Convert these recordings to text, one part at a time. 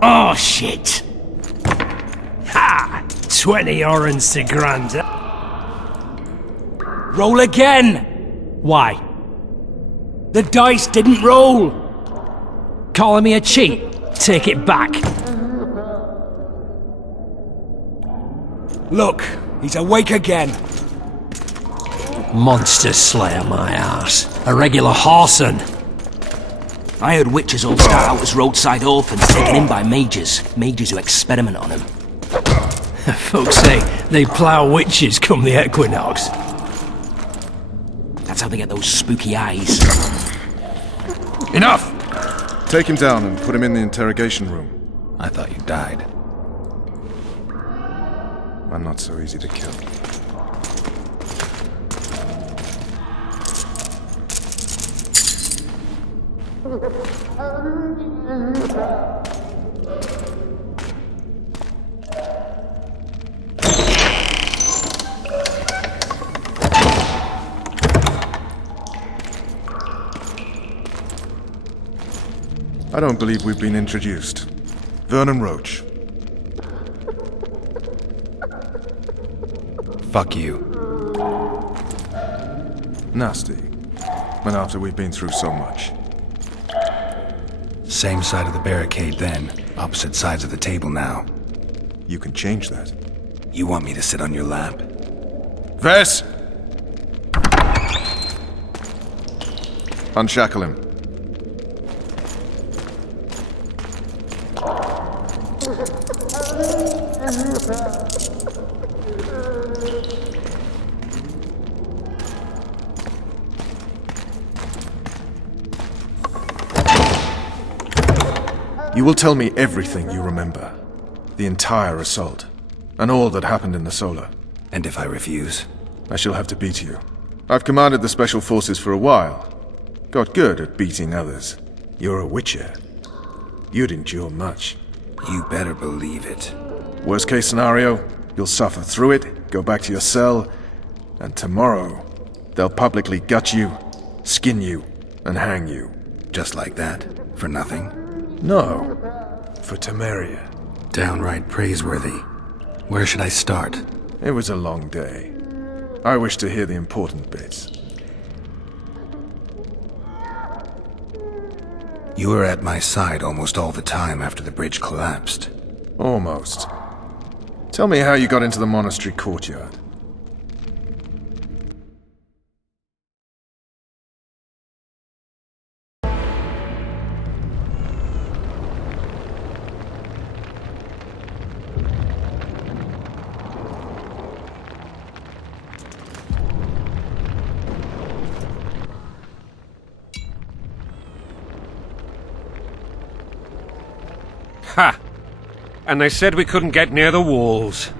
Oh, shit! Ha! 20 orange to grand. Roll again! Why? The dice didn't roll! Calling me a cheat? Take it back. Look, he's awake again. Monster slayer, my ass. A regular whoreson. I heard witches all start out as roadside orphans taken in by mages. Mages who experiment on them. Folks say they plough witches come the equinox. That's how they get those spooky eyes. Enough! Take him down and put him in the interrogation room. I thought you died. I'm not so easy to kill. I don't believe we've been introduced. Vernon Roach. Fuck you. Nasty. And after we've been through so much. Same side of the barricade then, opposite sides of the table now. You can change that. You want me to sit on your lap? Vess! Unshackle him. You will tell me everything you remember. The entire assault. And all that happened in the Solar. And if I refuse? I shall have to beat you. I've commanded the Special Forces for a while. Got good at beating others. You're a witcher. You'd endure much. You better believe it. Worst case scenario, you'll suffer through it, go back to your cell, and tomorrow, they'll publicly gut you, skin you, and hang you. Just like that? For nothing? No, for Temeria. Downright praiseworthy. Where should I start? It was a long day. I wish to hear the important bits. You were at my side almost all the time after the bridge collapsed. Almost. Tell me how you got into the monastery courtyard. Ha! And they said we couldn't get near the walls.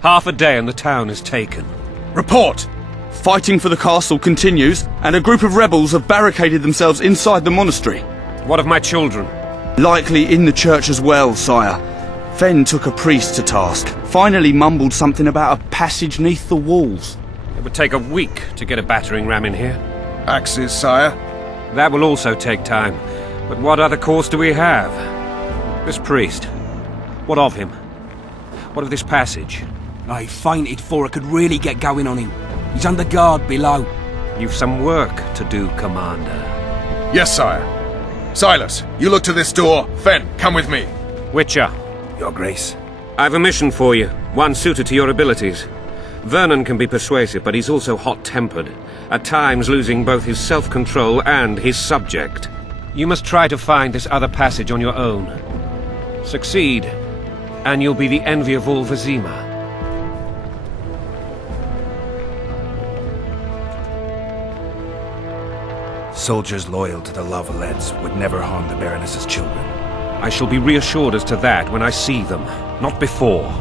Half a day and the town is taken. Report! Fighting for the castle continues, and a group of rebels have barricaded themselves inside the monastery. What of my children? Likely in the church as well, sire. Fen took a priest to task, finally mumbled something about a passage neath the walls. It would take a week to get a battering ram in here. Axes, sire. That will also take time. But what other course do we have? This priest. What of him? What of this passage? I fainted before I could really get going on him. He's under guard below. You've some work to do, Commander. Yes, sire. Silas, you look to this door. Fen, come with me. Witcher. Your Grace. I've a mission for you, one suited to your abilities. Vernon can be persuasive, but he's also hot-tempered, at times losing both his self-control and his subject. You must try to find this other passage on your own. Succeed, and you'll be the envy of all Vizima. Soldiers loyal to the Lavalettes would never harm the Baroness's children. I shall be reassured as to that when I see them, not before.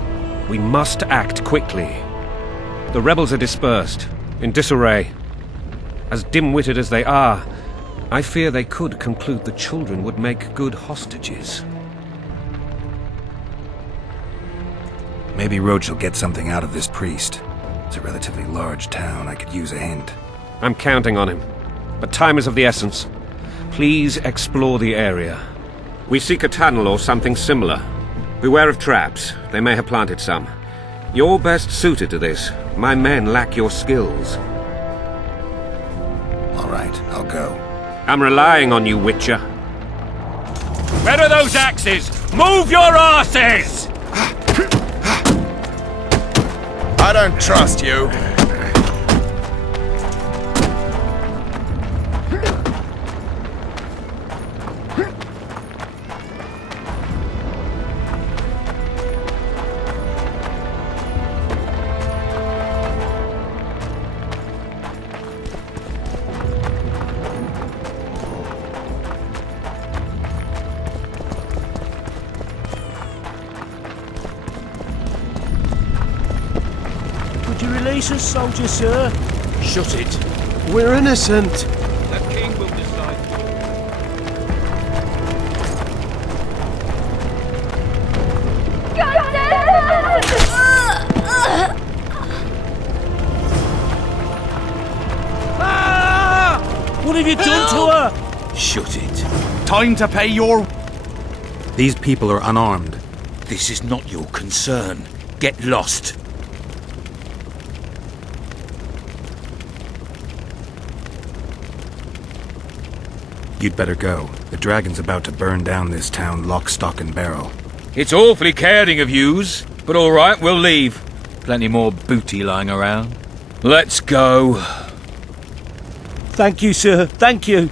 We must act quickly. The rebels are dispersed, in disarray. As dim-witted as they are, I fear they could conclude the children would make good hostages. Maybe Roach will get something out of this priest. It's a relatively large town. I could use a hint. I'm counting on him. But time is of the essence. Please explore the area. We seek a tunnel or something similar. Beware of traps. They may have planted some. You're best suited to this. My men lack your skills. All right, I'll go. I'm relying on you, Witcher. Where are those axes? Move your asses! I don't trust you. Would you release us, soldier, sir? Shut it. We're innocent. The king will decide. What have you done to her? Shut it. Time to pay your... These people are unarmed. This is not your concern. Get lost. You'd better go. The dragon's about to burn down this town lock, stock, and barrel. It's awfully caring of yous, but all right, we'll leave. Plenty more booty lying around. Let's go. Thank you, sir. Thank you.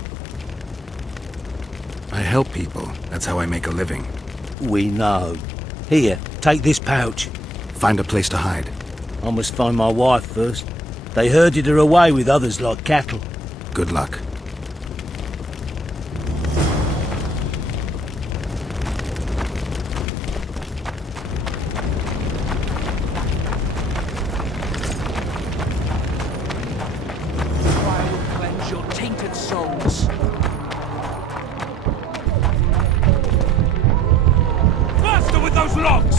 I help people. That's how I make a living. We know. Here, take this pouch. Find a place to hide. I must find my wife first. They herded her away with others like cattle. Good luck. Fire will cleanse your tainted souls. Faster with those logs!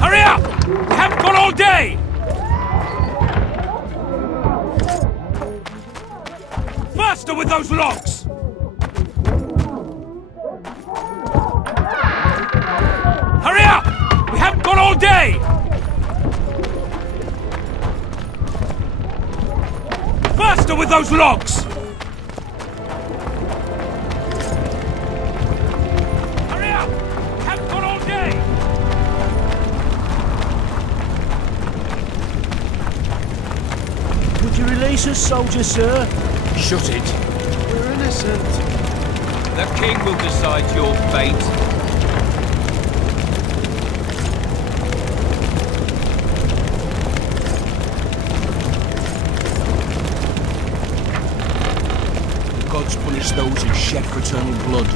Hurry up! We haven't got all day! Faster with those logs! Hurry up! We haven't got all day! Faster with those logs! Hurry up! We haven't got all day! Would you release us, soldier, sir? Shut it. We're innocent. The king will decide your fate. The gods punish those who shed fraternal blood.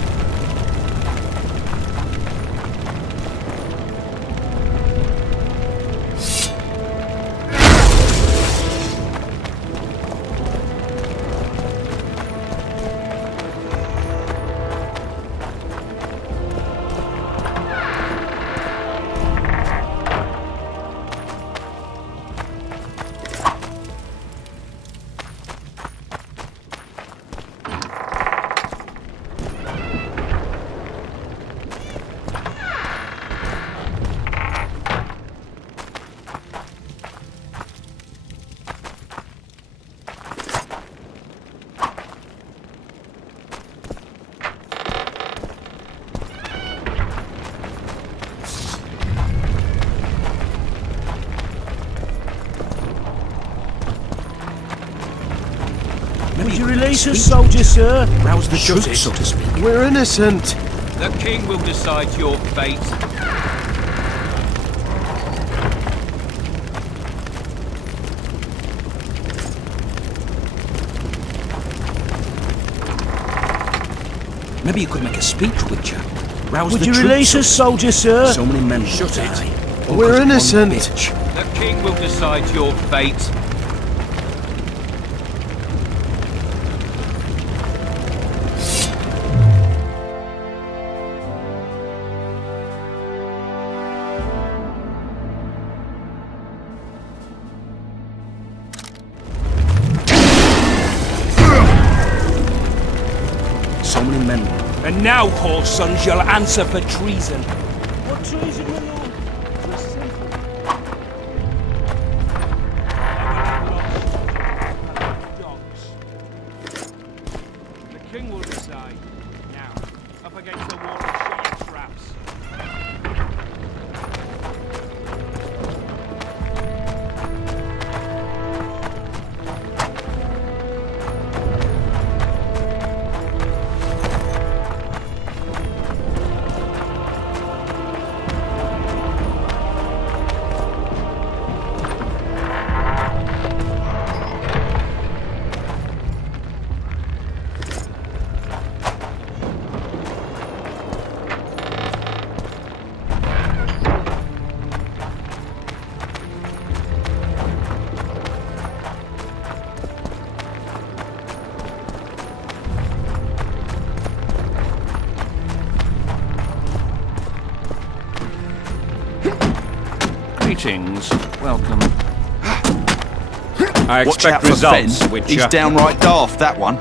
Would you release us, soldier, sir? Rouse the truth, so to speak. We're innocent. The king will decide your fate. Maybe you could make a speech, Witcher. Rouse Would the you troops release up. us, soldier, sir? So many men Shut it. die. We're All 'cause of one innocent. bitch. The king will decide your fate. so many men. And now, whole sons, you'll answer for treason. What treason, my lord? Just simple. Dogs. The king will decide. Now, up against the wall of shot and traps. Greetings. Welcome. I Watch out expect for results, Fen. which... He's downright daft, that one.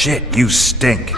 Shit, you stink.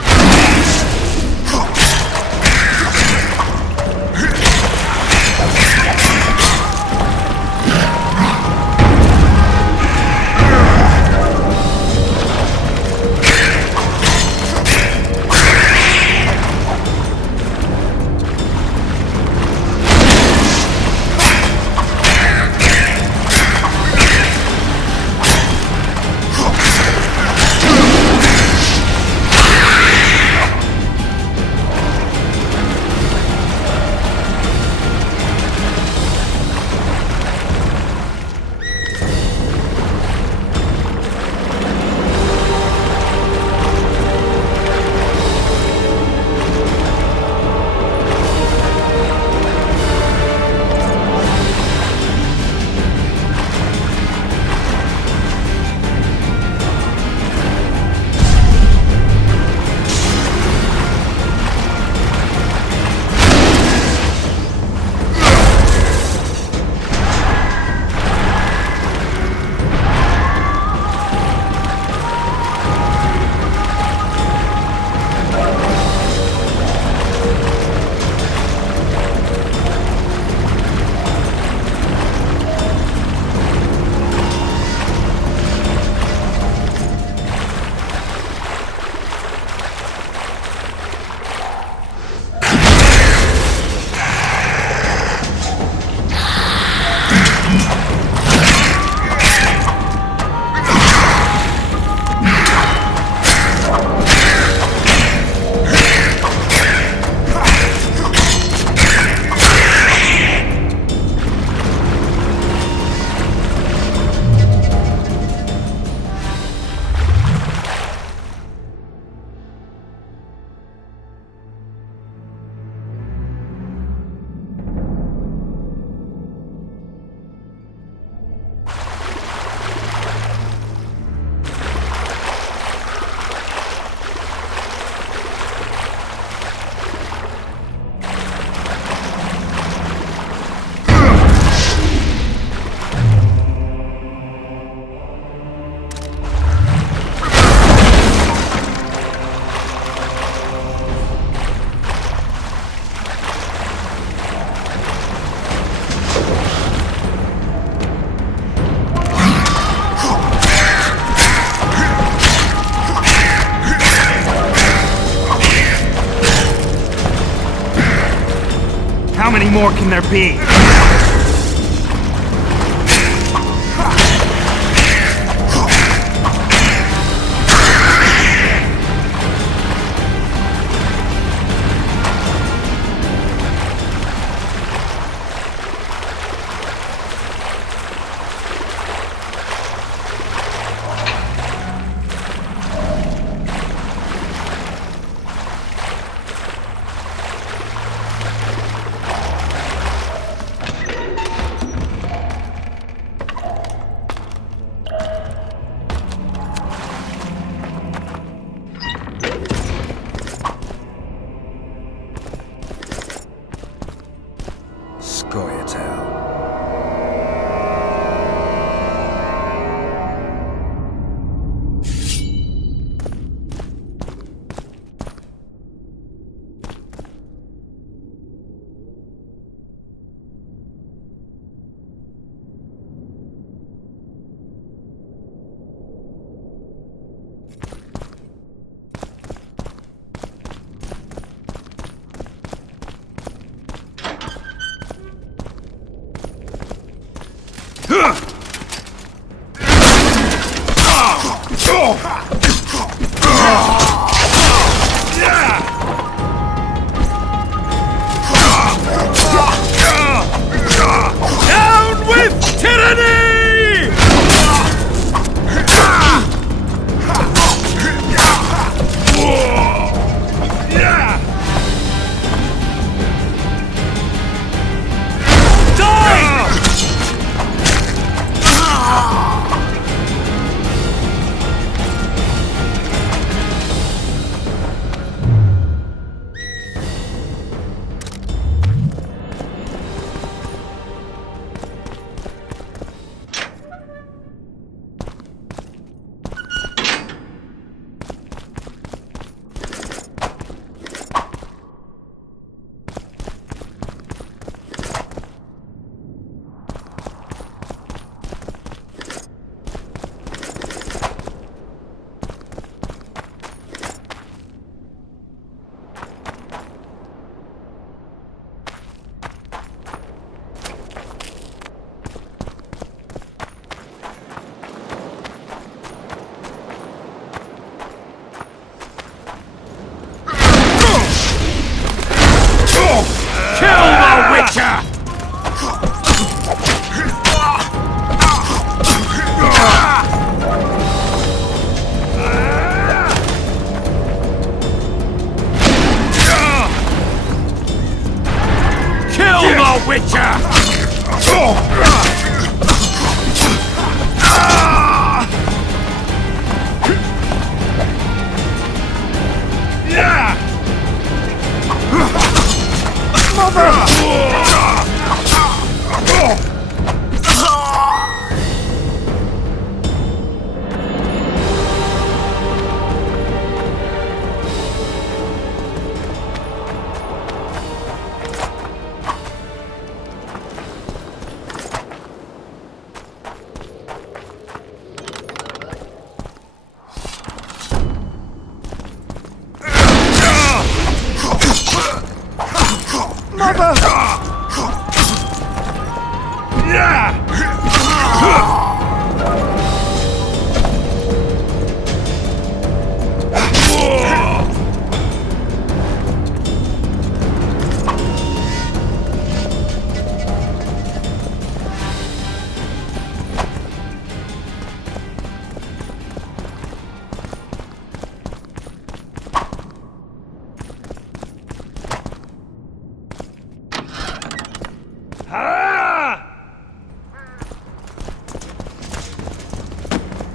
many more can there be?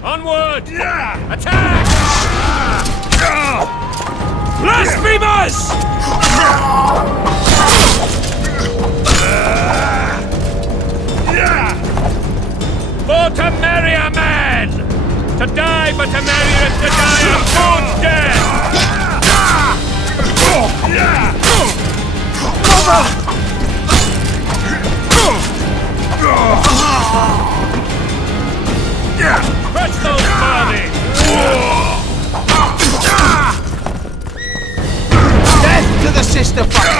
Onward! Attack! Blasphemers! For Temeria, man! To die for Temeria is to die a good death! Crush those bodies! Death to the sister fucker!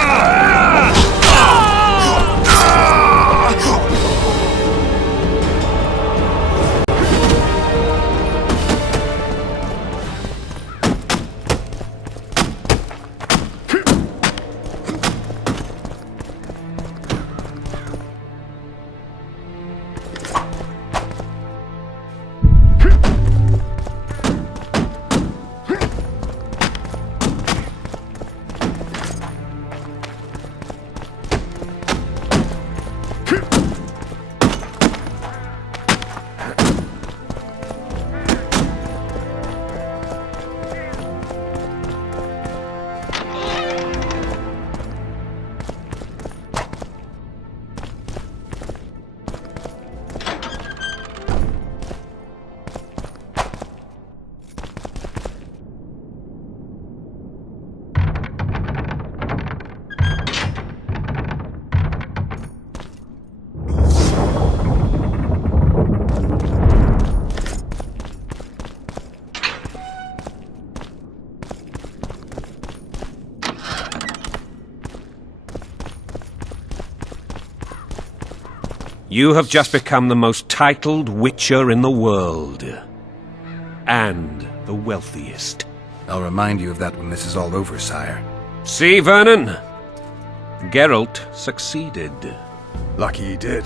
You have just become the most titled witcher in the world. And the wealthiest. I'll remind you of that when this is all over, sire. See, Vernon? Geralt succeeded. Lucky he did.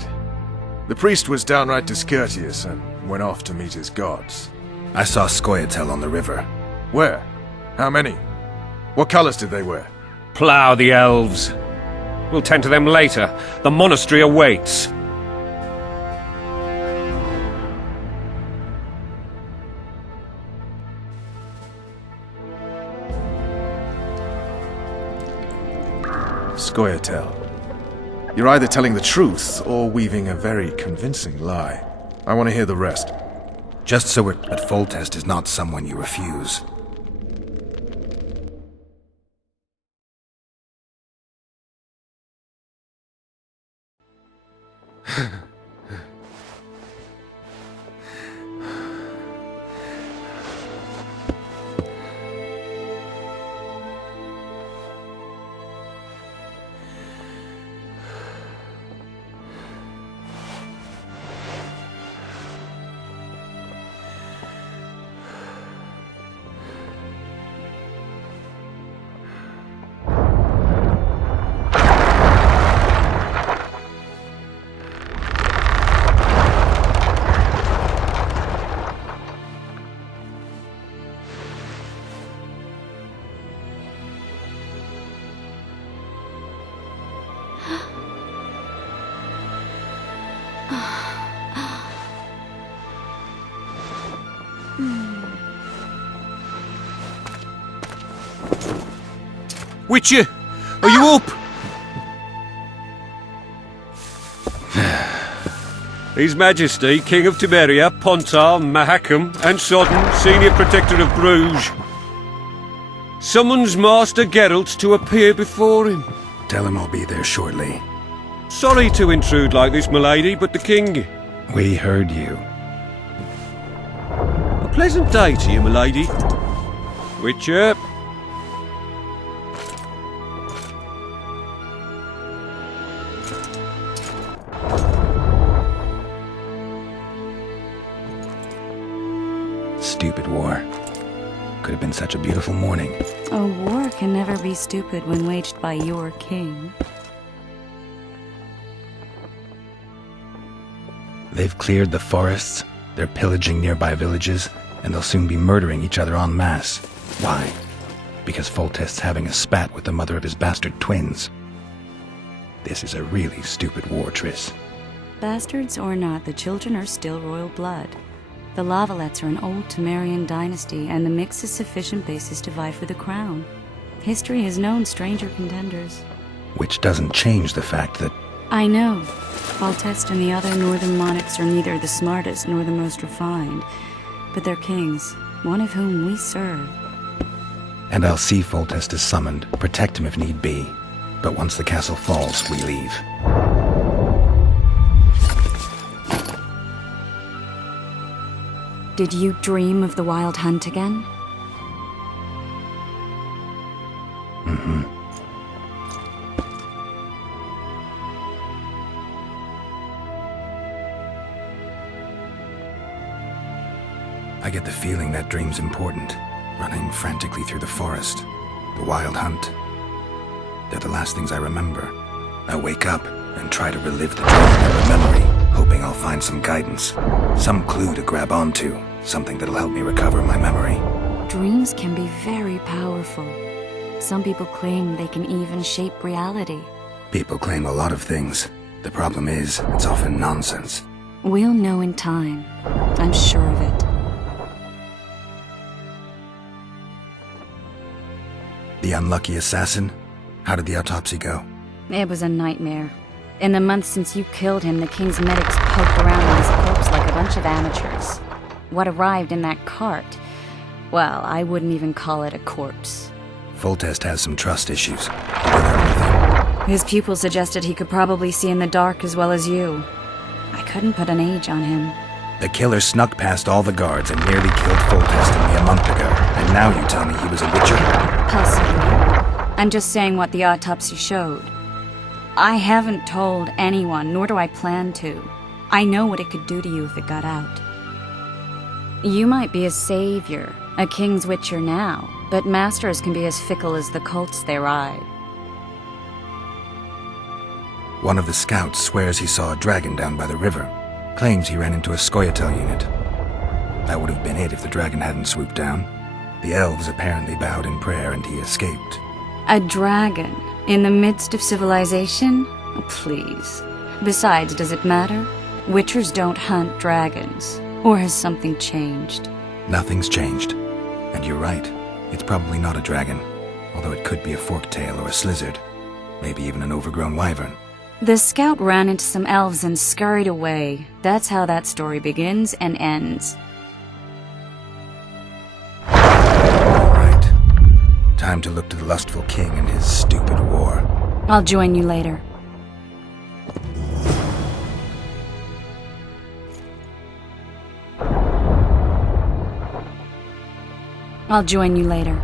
The priest was downright discourteous and went off to meet his gods. I saw Scoia'tael on the river. Where? How many? What colors did they wear? Plough the elves. We'll tend to them later. The monastery awaits. Scoia'tael. You're either telling the truth or weaving a very convincing lie. I want to hear the rest. Just so we're... But Foltest is not someone you refuse. Witcher, are you up? His Majesty, King of Temeria, Pontar, Mahakam, and Sodden, Senior Protector of Bruges, summons Master Geralt to appear before him. Tell him I'll be there shortly. Sorry to intrude like this, milady, but the King... We heard you. A pleasant day to you, milady. Witcher. Stupid war. Could have been such a beautiful morning. A war can never be stupid when waged by your king. They've cleared the forests, they're pillaging nearby villages, and they'll soon be murdering each other en masse. Why? Because Foltest's having a spat with the mother of his bastard twins. This is a really stupid war, Triss. Bastards or not, the children are still royal blood. The Lavalettes are an old Temerian dynasty, and the mix is sufficient basis to vie for the crown. History has known stranger contenders. Which doesn't change the fact that... I know. Foltest and the other northern monarchs are neither the smartest nor the most refined, but they're kings, one of whom we serve. And I'll see Foltest is summoned, protect him if need be. But once the castle falls, we leave. Did you dream of the Wild Hunt again? Mm-hmm. I get the feeling that dream's important. Running frantically through the forest. The Wild Hunt. They're the last things I remember. I wake up and try to relive the dream in my memory, hoping I'll find some guidance. Some clue to grab onto. Something that'll help me recover my memory. Dreams can be very powerful. Some people claim they can even shape reality. People claim a lot of things. The problem is, it's often nonsense. We'll know in time. I'm sure of it. The unlucky assassin? How did the autopsy go? It was a nightmare. In the months since you killed him, the king's medics poked around on his corpse like a bunch of amateurs. What arrived in that cart? Well, I wouldn't even call it a corpse. Foltest has some trust issues. With everything. His pupil suggested he could probably see in the dark as well as you. I couldn't put an age on him. The killer snuck past all the guards and nearly killed Foltest and me a month ago. And now you tell me he was a witcher? Possibly. I'm just saying what the autopsy showed. I haven't told anyone, nor do I plan to. I know what it could do to you if it got out. You might be a savior, a king's witcher now, but masters can be as fickle as the colts they ride. One of the scouts swears he saw a dragon down by the river. Claims he ran into a Scoia'tael unit. That would have been it if the dragon hadn't swooped down. The elves apparently bowed in prayer and he escaped. A dragon? In the midst of civilization? Oh, please. Besides, does it matter? Witchers don't hunt dragons. Or has something changed? Nothing's changed. And you're right. It's probably not a dragon. Although it could be a forktail or a slizzard. Maybe even an overgrown wyvern. The scout ran into some elves and scurried away. That's how that story begins and ends. Alright. Time to look to the lustful king and his stupid war. I'll join you later. I'll join you later.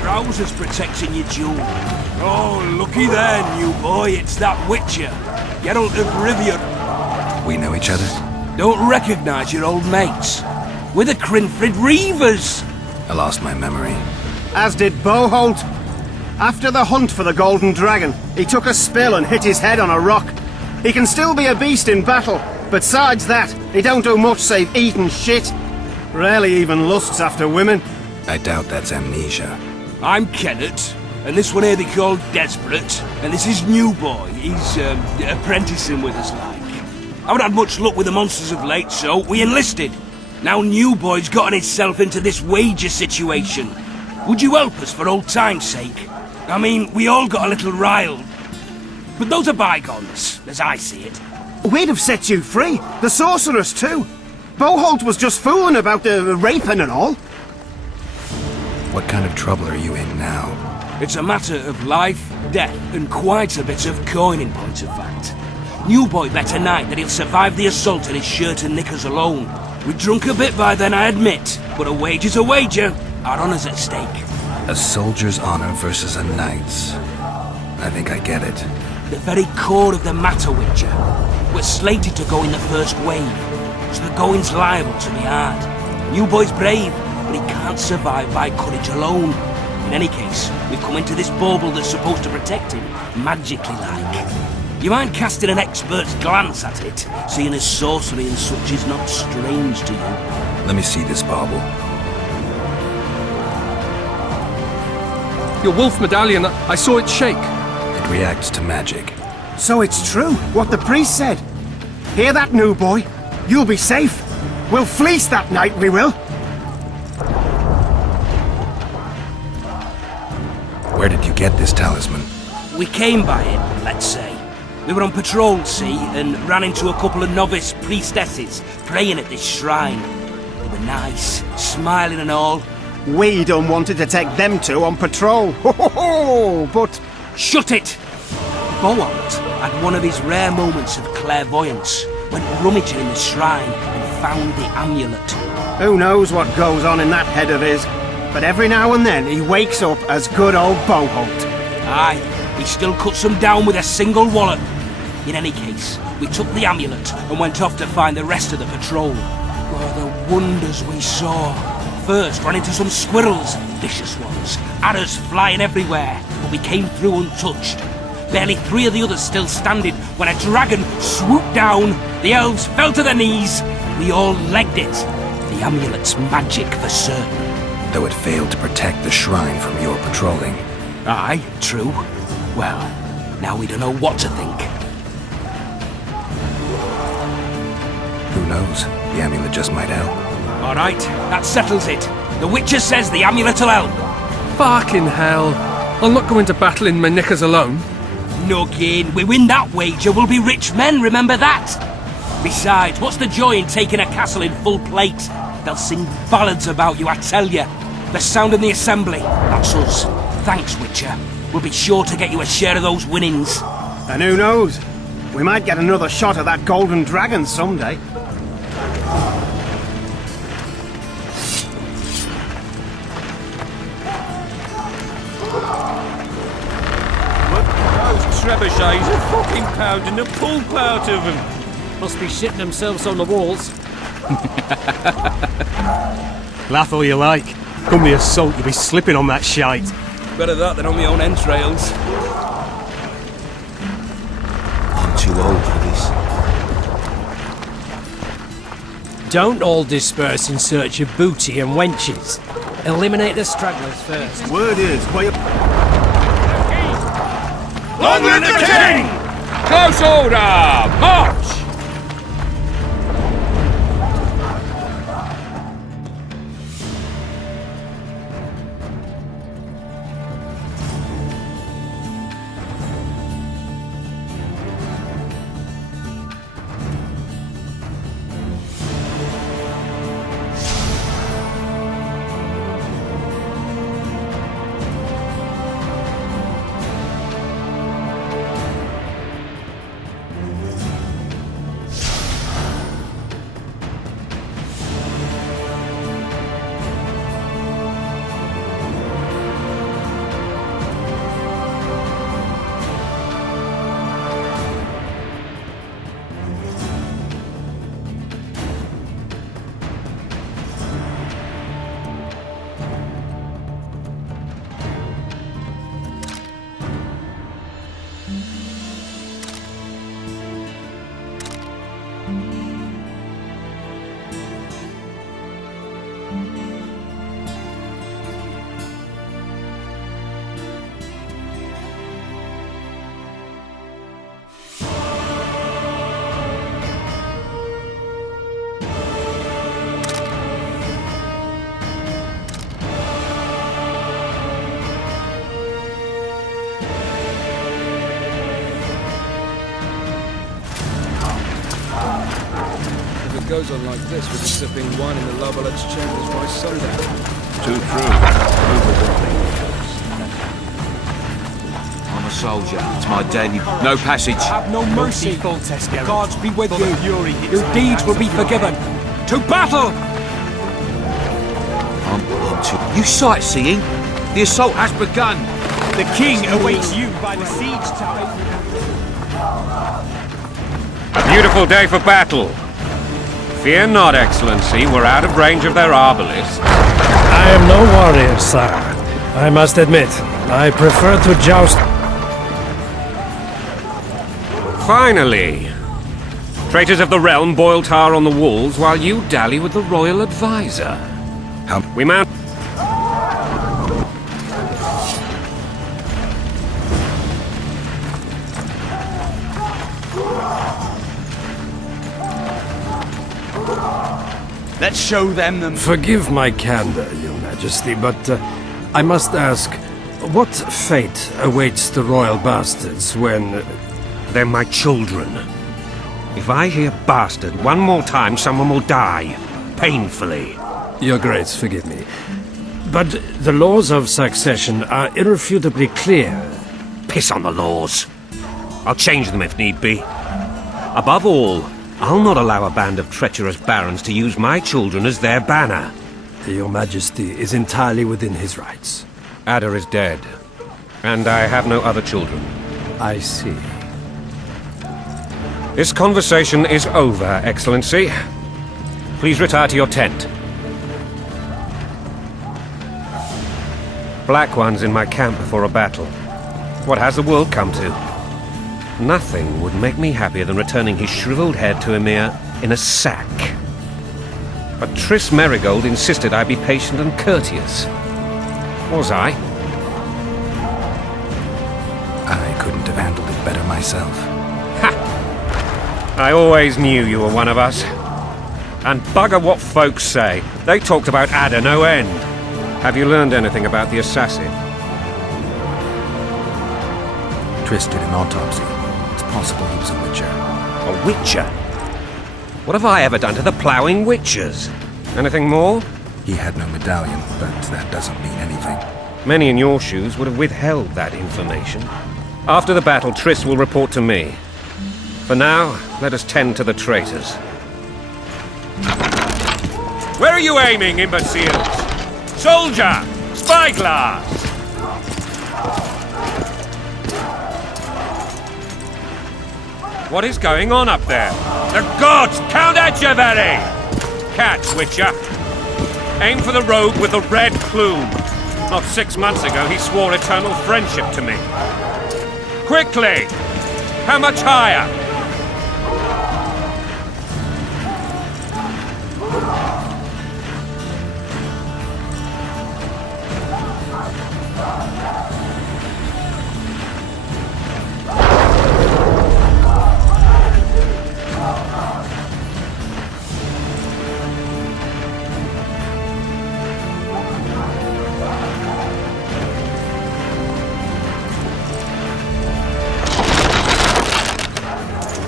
Trousers protecting your jewel. Oh, looky there, new boy, it's that Witcher, Geralt of Rivia. We know each other? Don't recognise your old mates. We're the Crinfrid Reavers. I lost my memory. As did Boholt. After the hunt for the Golden Dragon, he took a spill and hit his head on a rock. He can still be a beast in battle, but besides that, he don't do much save eat and shit. Rarely even lusts after women. I doubt that's amnesia. I'm Kenneth, and this one here they call Desperate, and this is New Boy. He's apprenticing with us, like. I haven't had much luck with the monsters of late, so we enlisted. Now New Boy's gotten himself into this wager situation. Would you help us for old time's sake? I mean, we all got a little riled. But those are bygones, as I see it. We'd have set you free. The sorceress, too. Boholt was just fooling about the raping and all. What kind of trouble are you in now? It's a matter of life, death, and quite a bit of coin in point of fact. New Boy bet tonight that he'll survive the assault in his shirt and knickers alone. We drunk a bit by then, I admit, but a wager's a wager. Our honour's at stake. A soldier's honor versus a knight's. I think I get it. The very core of the matter, Witcher. We're slated to go in the first wave, so the going's liable to be hard. New Boy's brave, but he can't survive by courage alone. In any case, we've come into this bauble that's supposed to protect him, magically like. You mind casting an expert's glance at it, seeing as sorcery and such is not strange to you? Let me see this bauble. Your wolf medallion, I saw it shake. It reacts to magic. So it's true, what the priest said. Hear that, New Boy? You'll be safe. We'll fleece that night, we will. Where did you get this talisman? We came by it, let's say. We were on patrol, see, and ran into a couple of novice priestesses praying at this shrine. They were nice, smiling and all. We done wanted to take them two on patrol. Ho ho ho! But... Shut it! Boholt had one of his rare moments of clairvoyance, went rummaging in the shrine and found the amulet. Who knows what goes on in that head of his? But every now and then he wakes up as good old Boholt. Aye, he still cuts them down with a single wallet. In any case, we took the amulet and went off to find the rest of the patrol. Oh, the wonders we saw. First, ran into some squirrels, vicious ones, arrows flying everywhere, but we came through untouched. Barely 3 of the others still standing when a dragon swooped down. The elves fell to their knees. We all legged it. The amulet's magic for certain. Though it failed to protect the shrine from your patrolling. Aye, true. Well, now we don't know what to think. Who knows? The amulet just might help. All right, that settles it. The Witcher says the amulet'll help. Fucking hell. I'll not go into battle in my knickers alone. No gain. We win that wager, we'll be rich men, remember that? Besides, what's the joy in taking a castle in full plate? They'll sing ballads about you, I tell you. The sound in the assembly, that's us. Thanks, Witcher. We'll be sure to get you a share of those winnings. And who knows? We might get another shot at that golden dragon someday. Those trebuchets are fucking pounding the pulp out of them. Must be shitting themselves on the walls. Laugh all you like. Come the assault, you'll be slipping on that shite. Better that than on my own entrails. I'm too old for this. Don't all disperse in search of booty and wenches. Eliminate the stragglers first. Word is, Long live the king! Close order! March! Goes on like this, we'll be sipping wine in the Lovelet's chambers by sundown. Too true. I'm a soldier. It's my daily... No passage. Have no mercy. Gods be with you. Your deeds will be forgiven. To battle! I'm too... You sightseeing? The assault has begun. The king awaits you by the siege tower. A beautiful day for battle. Fear not, Excellency, we're out of range of their arbalists. I am no warrior, sire. I must admit, I prefer to joust. Finally! Traitors of the realm boil tar on the walls while you dally with the royal advisor. We mount... Let's show them the... Forgive my candor, your majesty, but I must ask, what fate awaits the royal bastards when... They're my children. If I hear bastard one more time, someone will die. Painfully. Your Grace, forgive me. But the laws of succession are irrefutably clear. Piss on the laws. I'll change them if need be. Above all, I'll not allow a band of treacherous barons to use my children as their banner. Your Majesty is entirely within his rights. Ada is dead, and I have no other children. I see. This conversation is over, Excellency. Please retire to your tent. Black ones in my camp before a battle. What has the world come to? Nothing would make me happier than returning his shriveled head to Emir in a sack. But Triss Merigold insisted I be patient and courteous. Was I? I couldn't have handled it better myself. Ha! I always knew you were one of us. And bugger what folks say. They talked about Ada no end. Have you learned anything about the assassin? Triss did an autopsy. It's possible he was a witcher. A witcher? What have I ever done to the ploughing witches? Anything more? He had no medallion, but that doesn't mean anything. Many in your shoes would have withheld that information. After the battle, Triss will report to me. For now, let us tend to the traitors. Where are you aiming, imbeciles? Soldier! Spyglass! What is going on up there? The gods count at you, Very! Catch, Witcher. Aim for the rogue with the red plume. Not 6 months ago, he swore eternal friendship to me. Quickly! How much higher?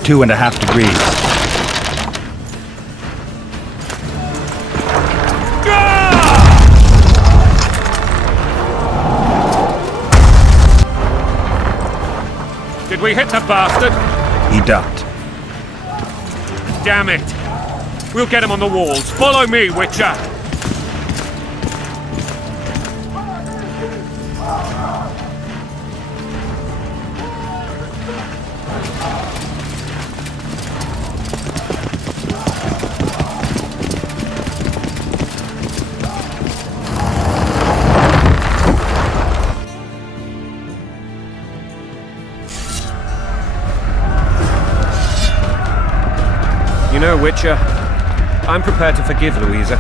Two and a half degrees. Did we hit the bastard? He ducked. Damn it! We'll get him on the walls. Follow me, Witcher! You know, Witcher, I'm prepared to forgive Louisa.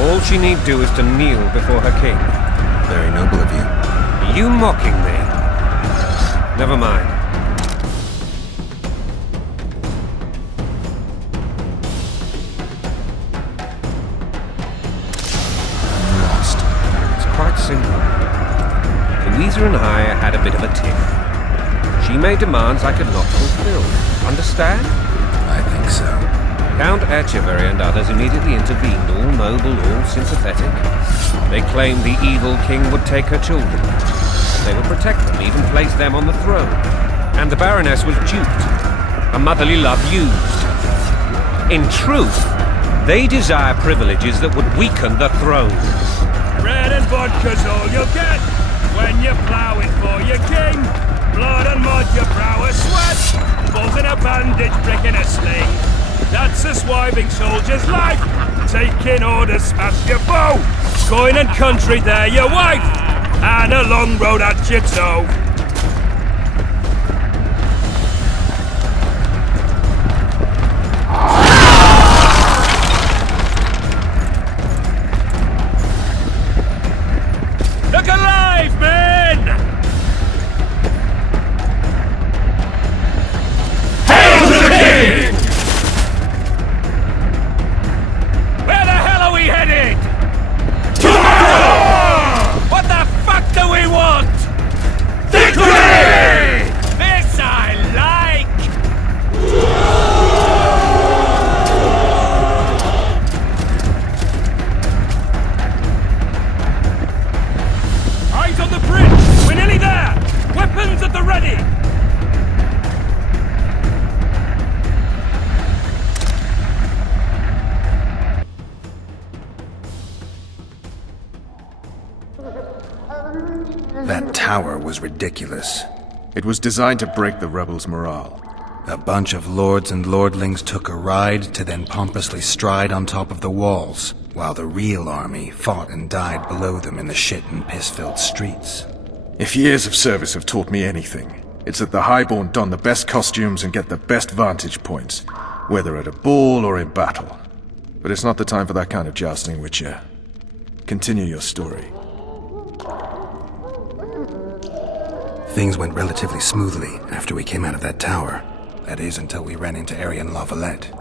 All she need do is to kneel before her king. Very noble of you. Are you mocking me? Never mind. I'm lost. It's quite simple. Louisa and I had a bit of a tiff. She made demands I could not fulfill. Understand? I think so. Count Etcheverry and others immediately intervened, all noble, all sympathetic. They claimed the evil king would take her children. They would protect them, even place them on the throne. And the Baroness was duped. Her motherly love used. In truth, they desire privileges that would weaken the throne. Bread and vodka's all you'll get when you're ploughing for your king. Blood and mud, your brow a sweat. Balls in a bandage, brick in a sling. That's a swiving soldier's life. Taking orders, smash your bow. Coin and country, there your wife. And a long road at your toe. Look alive, men! Hail to the king! Where the hell are we headed? What the fuck do we want? Victory! This I like! Eyes on the bridge! We're nearly there! Weapons at the ready! That tower was ridiculous. It was designed to break the rebels' morale. A bunch of lords and lordlings took a ride to then pompously stride on top of the walls, while the real army fought and died below them in the shit and piss-filled streets. If years of service have taught me anything, it's that the highborn don the best costumes and get the best vantage points, whether at a ball or in battle. But it's not the time for that kind of jousting, Witcher. Continue your story. Things went relatively smoothly after we came out of that tower. That is, until we ran into Arian Lavalette.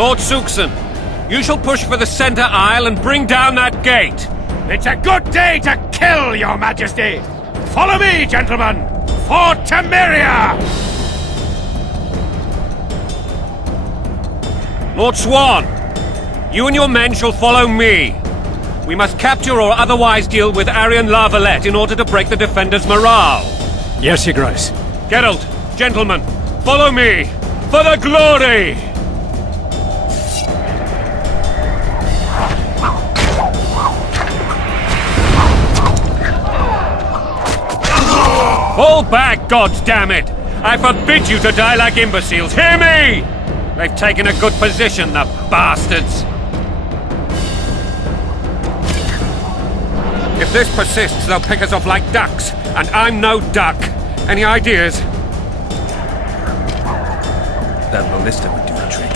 Lord Suxon, you shall push for the center aisle and bring down that gate. It's a good day to kill, your majesty! Follow me, gentlemen! For Temeria! Lord Swan, you and your men shall follow me. We must capture or otherwise deal with Arian Lavalette in order to break the defenders' morale. Yes, Your Grace. Geralt, gentlemen, follow me! For the glory! Fall back, goddammit! I forbid you to die like imbeciles, hear me! They've taken a good position, the bastards! If this persists, they'll pick us off like ducks, and I'm no duck. Any ideas? That ballista would do the trick.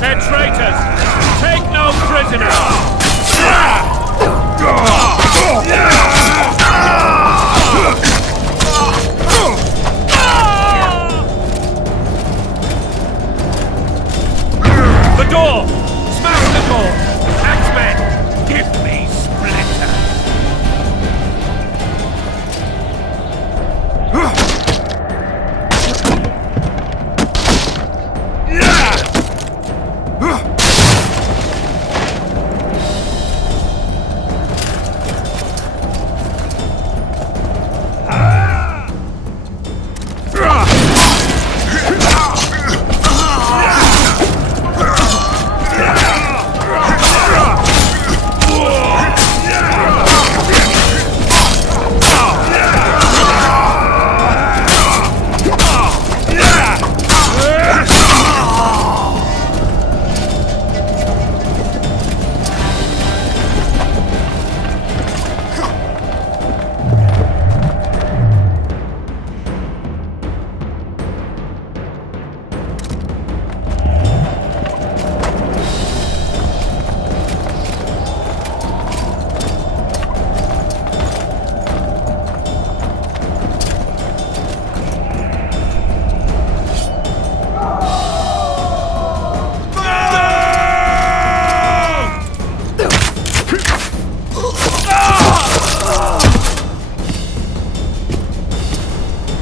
They're traitors! Take no prisoners! The door! Smash the door! Axemen, give me splinters!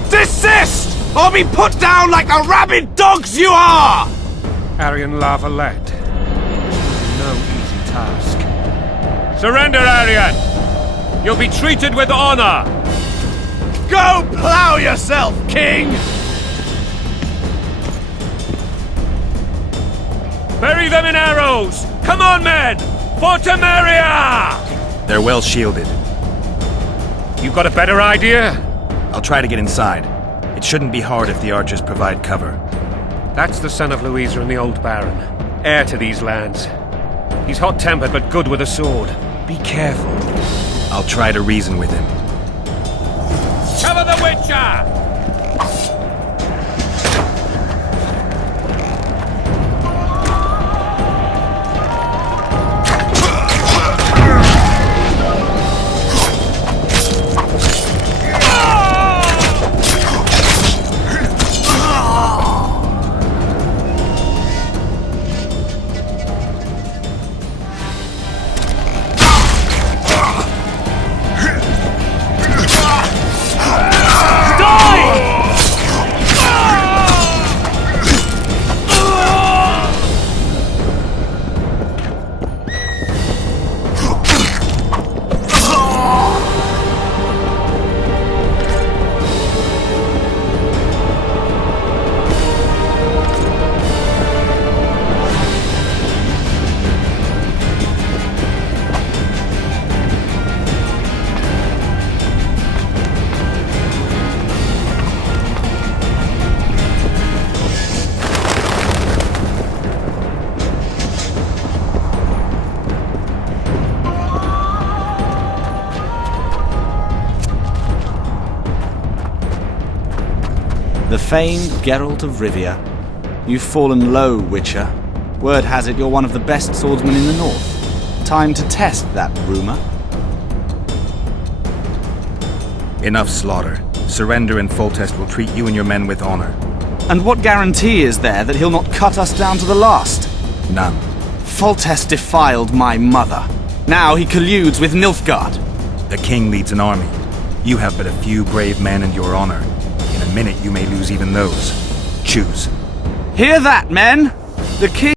Desist! Or be put down like the rabid dogs you are! Aryan lava-led. No easy task. Surrender, Aryan! You'll be treated with honor! Go plow yourself, king! Bury them in arrows! Come on, men! For Temeria! They're well shielded. You got a better idea? I'll try to get inside. It shouldn't be hard if the archers provide cover. That's the son of Louisa and the old Baron. Heir to these lands. He's hot-tempered but good with a sword. Be careful. I'll try to reason with him. Cover the Witcher! The famed Geralt of Rivia. You've fallen low, Witcher. Word has it you're one of the best swordsmen in the north. Time to test that rumor. Enough slaughter. Surrender and Foltest will treat you and your men with honor. And what guarantee is there that he'll not cut us down to the last? None. Foltest defiled my mother. Now he colludes with Nilfgaard. The king leads an army. You have but a few brave men and your honor. In a minute you may lose even those. Choose. Hear that, men? The king